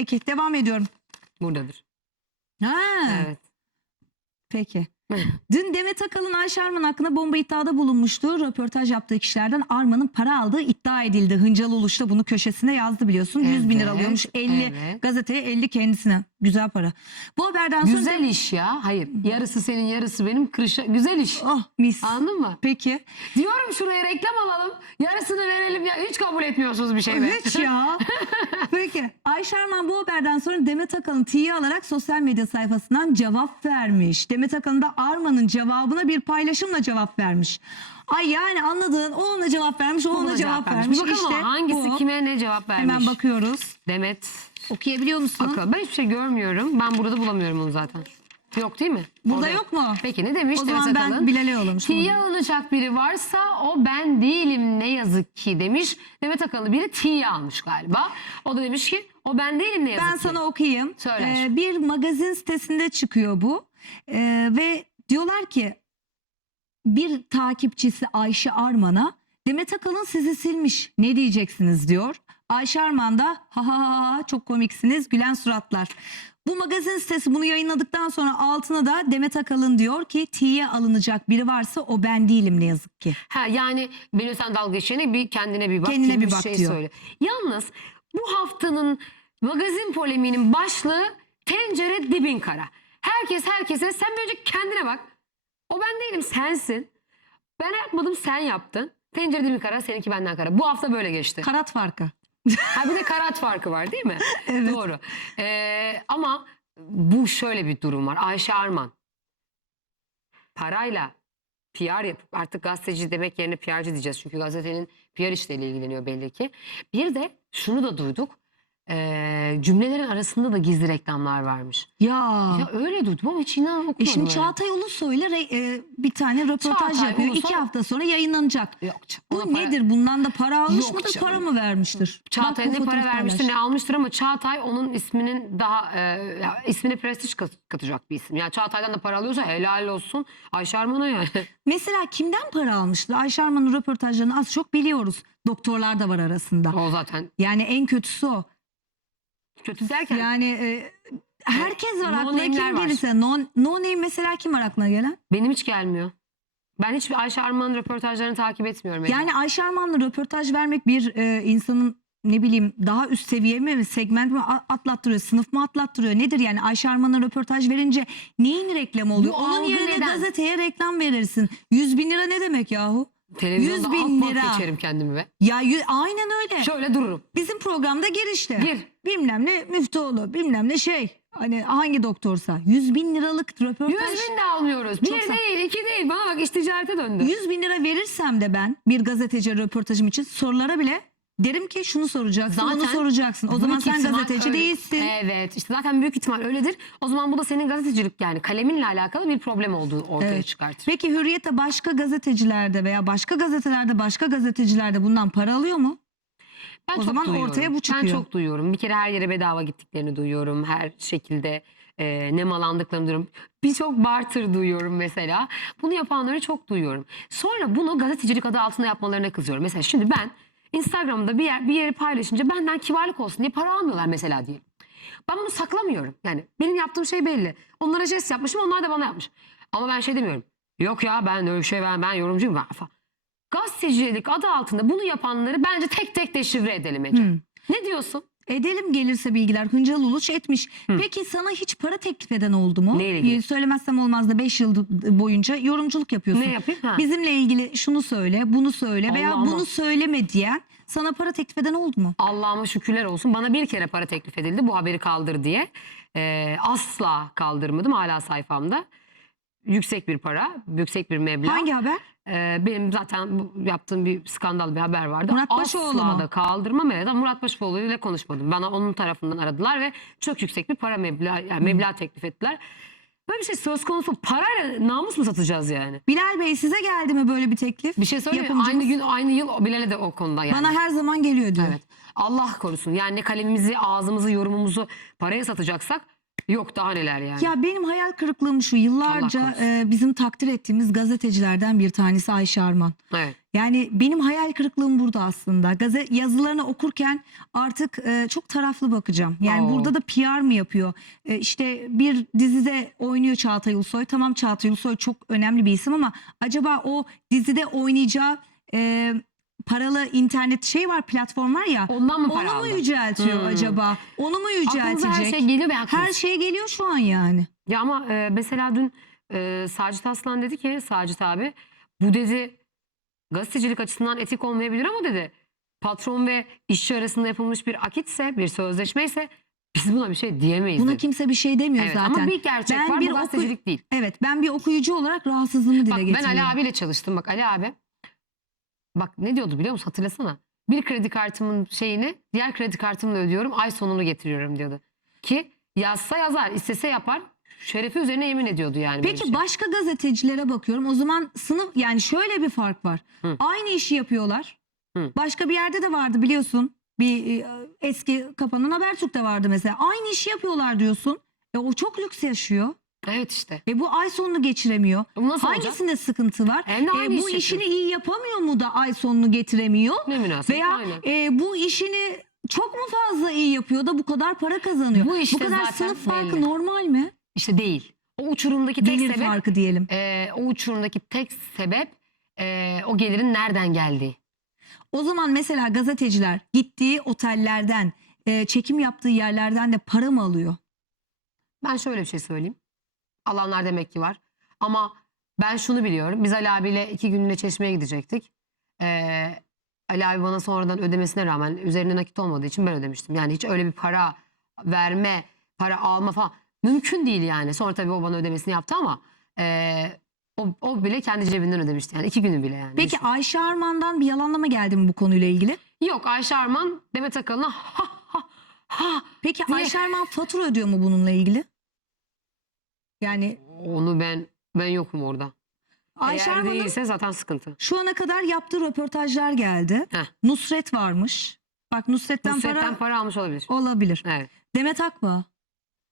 Peki devam ediyorum. Buradadır. Ha, Evet. peki. Dün Demet Akalın Ayşe Arman hakkında bomba iddiada bulunmuştu. Röportaj yaptığı kişilerden Arman'ın para aldığı iddia edildi. Hıncal Uluç da bunu köşesine yazdı biliyorsun. 100 bin lira Evet, alıyormuş. 50 evet. gazeteye 50 kendisine. Güzel para. Bu haberden sonra... Güzel iş ya. Hayır. Yarısı senin yarısı benim. Kırışa... Güzel iş. Oh mis. Anladın mı? Peki. Diyorum şuraya reklam alalım. Yarısını verelim ya. Hiç kabul etmiyorsunuz bir şey be. Hiç ya. Peki. Ayşe Arman bu haberden sonra Demet Akalın tiye alarak sosyal medya sayfasından cevap vermiş. Demet Akalın da Arman'ın cevabına bir paylaşımla cevap vermiş. Ay yani anladığın o ona cevap vermiş, o ona cevap, vermiş. Bir bakalım İşte hangisi bu. kime ne cevap vermiş. Hemen bakıyoruz. Demet Okuyabiliyor musun? Akıl. Ben hiçbir şey görmüyorum. Ben burada bulamıyorum onu zaten. Yok değil mi? Burada Orada yok mu? Peki ne demiş O Demet zaman ben Akalın? Bilal'e yollamış. Tiye alınacak biri varsa o ben değilim ne yazık ki demiş. Demet Akalın biri tiye almış galiba. O da demiş ki o ben değilim ne yazık Ben ki. sana okuyayım. Söyle Ee, aşkım. bir magazin sitesinde çıkıyor bu. Ee, ve diyorlar ki bir takipçisi Ayşe Arman'a Demet Akalın sizi silmiş. Ne diyeceksiniz diyor. Ayşe Arman da ha ha ha çok komiksiniz gülen suratlar. Bu magazin sitesi bunu yayınladıktan sonra altına da Demet Akalın diyor ki tiye alınacak biri varsa o ben değilim ne yazık ki. Ha, yani benim sen dalga geçene bir kendine bir bak. Kendine bir bak şey diyor. Söyle. Yalnız bu haftanın magazin polemiğinin başlığı tencere dibin kara. Herkes herkese sen bir önce kendine bak. O ben değilim sensin. Ben yapmadım sen yaptın. Tencere dibin kara seninki benden kara. Bu hafta böyle geçti. Karat farkı. Ha bir de karat farkı var değil mi? Evet. Doğru. Ee, ama bu şöyle bir durum var. Ayşe Arman parayla PR yapıp artık gazeteci demek yerine PR'cı diyeceğiz. Çünkü gazetenin PR işleriyle ilgileniyor belli ki. Bir de şunu da duyduk. Ee, cümlelerin arasında da gizli reklamlar varmış. Ya. Ya öyle duydum ama hiç inan okumadım. E şimdi öyle. Çağatay Ulusoy'la re- e, bir tane röportaj Çağatay yapıyor. Ulusoy- İki hafta sonra yayınlanacak. Yok canım, Bu ona para- nedir? Bundan da para almış Yok mıdır? canım. Para mı vermiştir? Çağatay Bak bu ne para vermiştir paylaş. ne almıştır ama Çağatay onun isminin daha e, ya, ismine prestij kat- katacak bir isim. Yani Çağatay'dan da para alıyorsa helal olsun Ayşe Arman'a yani. Mesela kimden para almıştır? Ayşe Arman'ın röportajlarını az çok biliyoruz. Doktorlar da var arasında. o zaten Yani en kötüsü o. kötü derken Yani e, herkes var no aklına name'ler kim var. gelirse. No, no name mesela kim var aklına gelen? benim hiç gelmiyor. Ben hiç Ayşe Arman'ın röportajlarını takip etmiyorum. Ece. Yani Ayşe Arman'la röportaj vermek bir e, insanın ne bileyim daha üst seviye mi segment mi a- atlattırıyor, sınıf mı atlattırıyor nedir yani Ayşe Arman'a röportaj verince neyin reklamı oluyor? Onun algı yerine neden? gazeteye reklam verirsin. 100 bin lira ne demek yahu? Televizyonda 100 bin lira. geçerim kendimi be. Ya yü- aynen öyle. Şöyle dururum. Bizim programda gir işte. Gir. Bilmem ne müftüoğlu bilmem ne şey. Hani hangi doktorsa 100 bin liralık röportaj. 100 bin de almıyoruz. Bir Çok sa- değil, iki değil. Bana bak iş ticarete döndü. 100 bin lira verirsem de ben bir gazeteci röportajım için sorulara bile derim ki şunu soracaksın onu Zaten soracaksın. O zaman sen gazeteci öyle. değilsin. Evet işte zaten büyük ihtimal öyledir. O zaman bu da senin gazetecilik yani kaleminle alakalı bir problem olduğu ortaya Evet. çıkartır. Peki Hürriyet'te başka gazetecilerde veya başka gazetelerde başka gazetecilerde bundan para alıyor mu? Ben O çok zaman duyuyorum. ortaya bu Ben çıkıyor. çok duyuyorum. Bir kere her yere bedava gittiklerini duyuyorum. Her şekilde e, nemalandıklarını duyuyorum. Birçok barter duyuyorum mesela. Bunu yapanları çok duyuyorum. Sonra bunu gazetecilik adı altında yapmalarına kızıyorum. Mesela şimdi ben Instagram'da bir yer bir yeri paylaşınca benden kibarlık olsun diye para almıyorlar mesela diyelim. Ben bunu saklamıyorum. Yani benim yaptığım şey belli. Onlara jest yapmışım, onlar da bana yapmış. Ama ben şey demiyorum. Yok ya ben öyle bir şey ben ben yorumcuyum ben falan. Gazetecilik adı altında bunu yapanları bence tek tek deşifre edelim Ece. Hmm. Ne diyorsun? Edelim gelirse bilgiler Hıncal Uluç etmiş. Hı. Peki sana hiç para teklif eden oldu mu? İlgili? Ee, Söylemezsem olmaz da 5 yıl boyunca yorumculuk yapıyorsun. Ne yapayım? Ha. Bizimle ilgili şunu söyle, bunu söyle veya Allah'ıma. bunu söyleme diyen sana para teklif eden oldu mu? Allah'ıma şükürler olsun. Bana bir kere para teklif edildi bu haberi kaldır diye. Ee, asla kaldırmadım hala sayfamda. Yüksek bir para, yüksek bir meblağ. Hangi haber? Ee, benim zaten yaptığım bir skandal bir haber vardı. Murat Başoğlu Asla mu? da kaldırmam. Evet ama Murat Başoğlu ile konuşmadım. Bana onun tarafından aradılar ve çok yüksek bir para meblağ, yani meblağ teklif ettiler. Böyle bir şey söz konusu parayla namus mu satacağız yani? Bilal Bey size geldi mi böyle bir teklif? Bir şey söyleyeyim mi? Yapımcımız- Aynı gün aynı yıl Bilal'e de o konuda yani. Bana her zaman geliyor diyor. Evet. Allah korusun. Yani ne kalemimizi, ağzımızı, yorumumuzu paraya satacaksak yok daha neler yani. Ya benim hayal kırıklığım şu yıllarca e, bizim takdir ettiğimiz gazetecilerden bir tanesi Ayşe Arman. Evet. Yani benim hayal kırıklığım burada aslında. Gazete yazılarını okurken artık e, çok taraflı bakacağım. Yani Oo. burada da PR mı yapıyor? E, işte bir dizide oynuyor Çağatay Ulusoy. Tamam Çağatay Ulusoy çok önemli bir isim ama acaba o dizide oynayacağı e, paralı internet şey var platform var ya. Ondan mı para Onu mu yüceltiyor Hmm. acaba? Onu mu Aklınıza yüceltecek? her şey geliyor ve haklısınız. Her şey geliyor şu an yani. Ya ama e, mesela dün e, Sacit Aslan dedi ki Sacit abi bu dedi gazetecilik açısından etik olmayabilir ama dedi patron ve işçi arasında yapılmış bir akitse bir sözleşme ise biz buna bir şey diyemeyiz Buna dedi. kimse bir şey demiyor Evet, zaten. ama bir gerçek Ben var bir bu oku- gazetecilik değil. Evet ben bir okuyucu olarak rahatsızlığımı dile Bak ben getiriyorum. Ali abiyle çalıştım. Bak Ali abi bak ne diyordu biliyor musun hatırlasana. Bir kredi kartımın şeyini diğer kredi kartımla ödüyorum ay sonunu getiriyorum diyordu. Ki yazsa yazar istese yapar şerefi üzerine yemin ediyordu yani. böyle Peki şey. başka gazetecilere bakıyorum. O zaman sınıf yani şöyle bir fark var. Hı. Aynı işi yapıyorlar. Hı. Başka bir yerde de vardı biliyorsun. Bir e, eski kapanan Habertürk'te vardı mesela. Aynı işi yapıyorlar diyorsun. E, o çok lüks yaşıyor. Evet işte. Ve bu ay sonunu geçiremiyor. Bu nasıl olacak? Hangisinde sıkıntı var? E, aynı bu iş işini iyi yapamıyor mu da ay sonunu getiremiyor? Ne münasebet Veya aynen. e, bu işini çok mu fazla iyi yapıyor da bu kadar para kazanıyor? Bu işte kadar zaten sınıf farkı belli. normal mi? İşte değil. O uçurumdaki tek Gelir sebep farkı diyelim. e, o uçurumdaki tek sebep e, o gelirin nereden geldiği. O zaman mesela gazeteciler gittiği otellerden, e, çekim yaptığı yerlerden de para mı alıyor? Ben şöyle bir şey söyleyeyim. Alanlar demek ki var. Ama ben şunu biliyorum. Biz Ali abiyle iki günlüğüne çeşmeye gidecektik. Ee, Ali abi bana sonradan ödemesine rağmen üzerine nakit olmadığı için ben ödemiştim. Yani hiç öyle bir para verme, para alma falan mümkün değil yani. Sonra tabii o bana ödemesini yaptı ama ee, o, o bile kendi cebinden ödemişti. Yani iki günü bile yani. Peki Düşün. Ayşe Arman'dan bir yalanlama geldi mi bu konuyla ilgili? Yok Ayşe Arman Demet Akalın'a ha ha ha Peki Niye? Ayşe Arman fatura ödüyor mu bununla ilgili? Yani onu ben ben yokum orada. Ayşe Eğer Arman'ın değilse zaten sıkıntı. şu ana kadar yaptığı röportajlar geldi. Heh. Nusret varmış. Bak Nusret'ten, Nusret'ten para, para almış olabilir. olabilir. Evet. Demet Akbağ,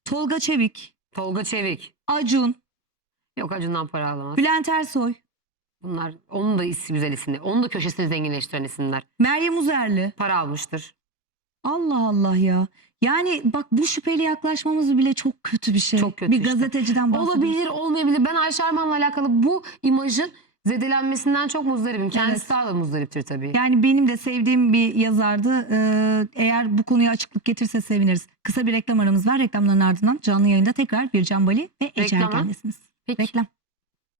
Tolga Çevik, Tolga Çevik. Acun, Yok Acun'dan para alamaz. Bülent Ersoy, Bunlar onun da ismi güzel isimler. Onun da köşesini zenginleştiren isimler. Meryem Uzerli. Para almıştır. Allah Allah ya. Yani bak bu şüpheli yaklaşmamız bile çok kötü bir şey. Çok kötü Bir işte. gazeteciden bahsediyoruz. Olabilir olmayabilir. Ben Ayşe Arman'la alakalı bu imajın zedelenmesinden çok muzdaribim. Kendisi Evet. daha da muzdariptir tabii. Yani benim de sevdiğim bir yazardı. Ee, eğer bu konuya açıklık getirse seviniriz. Kısa bir reklam aramız var. Reklamların ardından canlı yayında tekrar Bircan Bali ve Ece. Ergen'desiniz. Reklam.